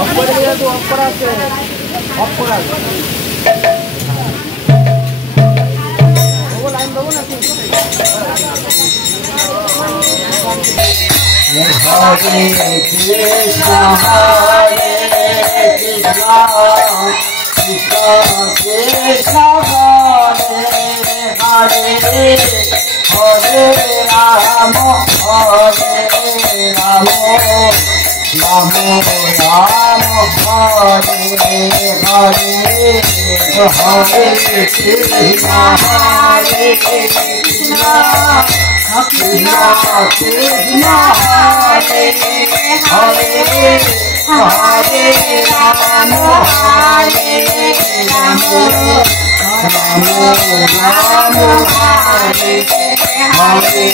Of করে দিয়ে তো অফ করা আছে, অফ করা আছে। ও লাইন দেবো নাকি? হরে কৃষ্ণ হরে কৃষ্ণ কৃষ্ণ কৃষ্ণ হরে হরে হরে রাম হরে রাম রাম রাম হরে হরে হরে কৃষ্ণ হরে কৃষ্ণ কৃষ্ণ কৃষ্ণ হরে হরে হরে রাম হরে রাম রাম রাম হরে হরে হরে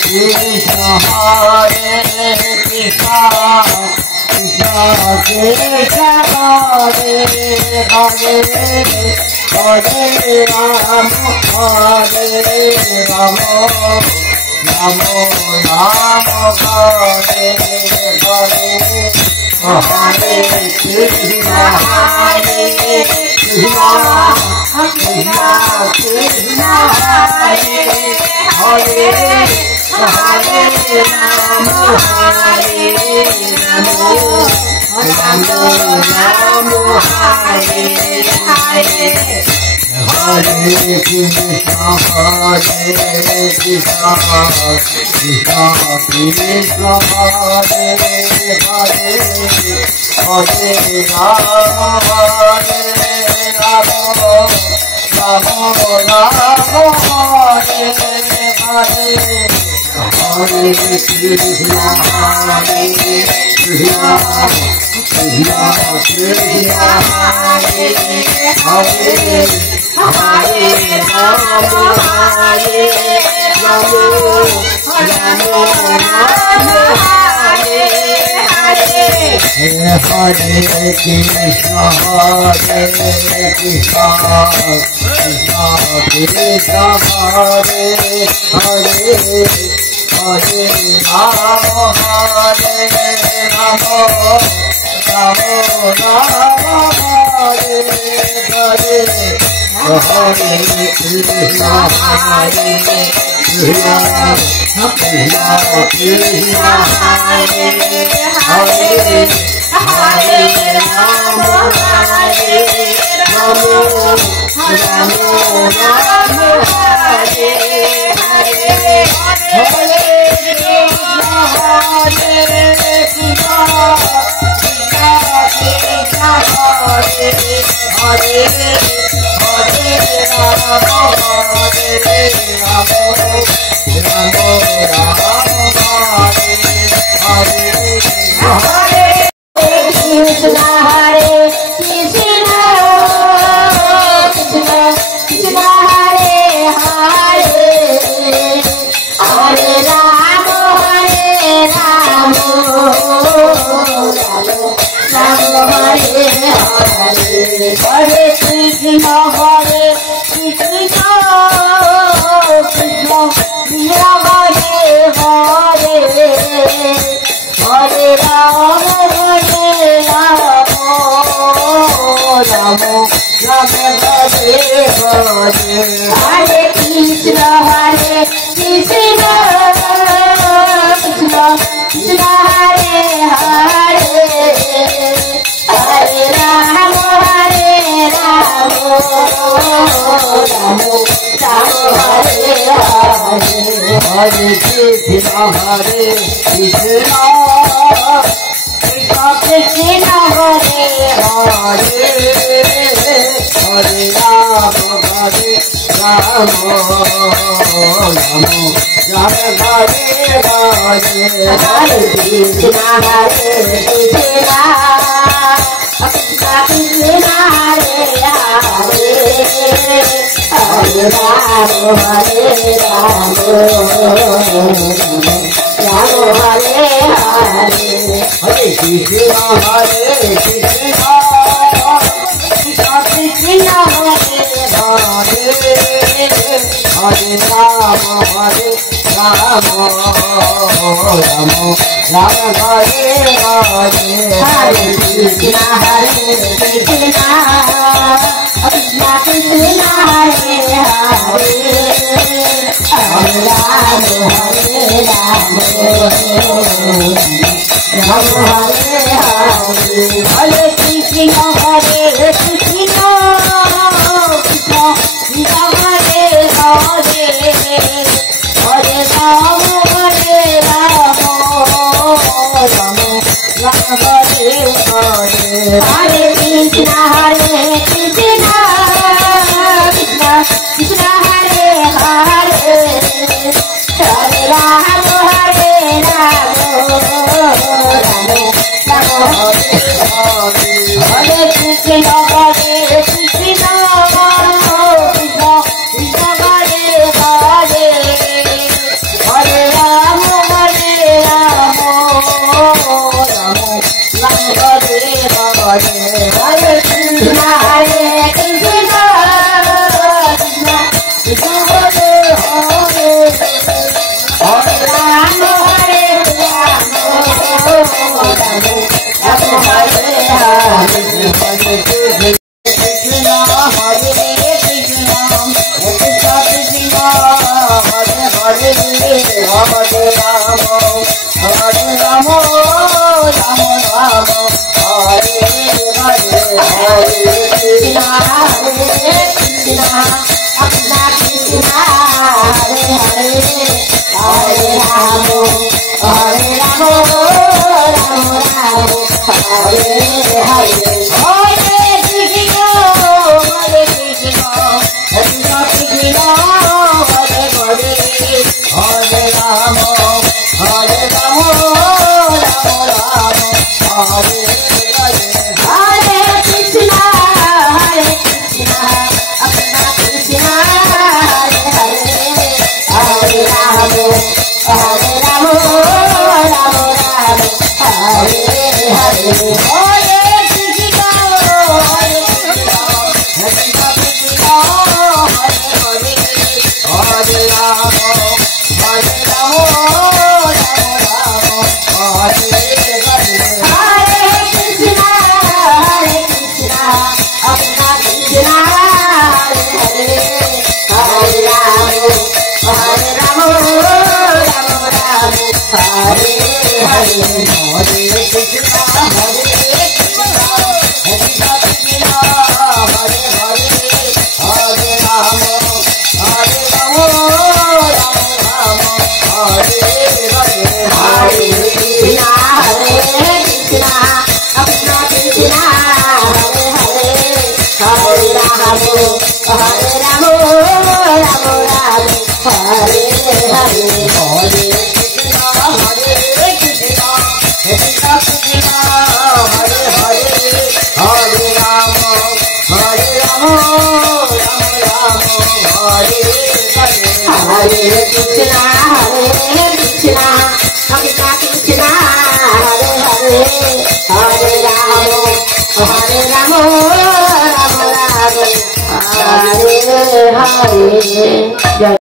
কৃষ্ণ হরে কৃষ্ণ কৃষ্ণ কৃষ্ণ হরে হরে হরে রাম হরে রাম রাম রাম হরে হরে হরে কৃষ্ণ হরে কৃষ্ণ কৃষ্ণ কৃষ্ণ হরে হরে হরে রাম হরে রাম রাম রাম হরে হরে হরে কৃষ্ণ হরে কৃষ্ণ কৃষ্ণ কৃষ্ণ হরে হরে হরে রাম হরে রাম রাম রাম হরে হরে হরে কৃষ্ণ হরে কৃষ্ণ কৃষ্ণ কৃষ্ণ হরে হরে হরে রাম হরে রাম রাম রাম হরে হরে হরে কৃষ্ণ হরে কৃষ্ণ কৃষ্ণ কৃষ্ণ হরে হরে হরে রাম হরে রাম রাম রাম হরে হরে হরে কৃষ্ণ হরে কৃষ্ণ কৃষ্ণ কৃষ্ণ হরে হরে হরে রাম হরে রাম রাম রাম হরে হরে হরে কৃষ্ণ হরে কৃষ্ণ কৃষ্ণ হরে হরে হরে রাম হরে রাম রাম রাম হরে হরে হরে কৃষ্ণ হরে কৃষ্ণ কৃষ্ণ কৃষ্ণ হরে হরে হরে রাম হরে রাম রাম হরে হরে হরে কৃষ্ণ হরে কৃষ্ণ কৃষ্ণ কৃষ্ণ হরে হরে হরে রাম হরে রাম রাম রাম হরে হরে হরে কৃষ্ণ হরে কৃষ্ণ কৃষ্ণ কৃষ্ণ হরে হরে হরে রাম হরে রাম রাম রাম হরে হরে হরে কৃষ্ণ হরে কৃষ্ণ কৃষ্ণ হরে হরে হরে রাম হরে রাম রাম রাম হরে হরে হরে কৃষ্ণ হরে কৃষ্ণ কৃষ্ণ হরে হরে হরে রাম হরে রাম রাম হরে হরে হরে কৃষ্ণ হরে কৃষ্ণ কৃষ্ণ কৃষ্ণ হরে হরে হরে রাম হরে Ram Rama Hare Hare Hare Krishna Krishna Krishna Hare Hare Hare Rama Hare Hare Hare Krishna Krishna Krishna Hare Hare Hare Rama Rama Hare Hare Hare Krishna Krishna Krishna Krishna Hare Hare Hare Rama Hare Rama Rama Rama Hare Krishna Krishna Krishna Krishna Hare Hare Hare Rama Hare Rama Rama Rama Hare Hare Hare Krishna Krishna Krishna Krishna Hare Hare Hare Rama Hare Rama Rama Rama Hare Hare Krishna Hare Krishna Krishna Krishna Hare Hare Hare Rama Hare Rama Rama Rama Hare Hare Hare Krishna Krishna Krishna Krishna Hare Hare Hare Rama Hare Rama Rama Rama Hare Hare Hare Krishna Krishna Krishna Hare Hare Hare Rama Hare Rama Rama Rama Hare Hare Hare Krishna Krishna Krishna Hare Hare Hare Rama Hare Rama Rama Rama Hare Hare Hare Krishna Krishna Krishna Hare Hare Hare Rama Hare Rama Rama Rama Hare Hare Hare Krishna Krishna Krishna Hare Hare Hare Rama Hare Rama Rama Rama Hare Hare Hare Krishna Krishna Krishna Hare Hare Hare Rama Hare Rama Rama Rama Hare Hare Hare Krishna Krishna Krishna Krishna Hare Hare Hare Rama Hare Rama Rama Rama Hare Hare Hare Krishna Krishna Krishna Krishna Hare Hare Hare Rama Hare Rama Rama Rama Hare Hare Hare Krishna Krishna Krishna Krishna Hare Hare Hare Rama Hare Rama Rama Rama Hare Hare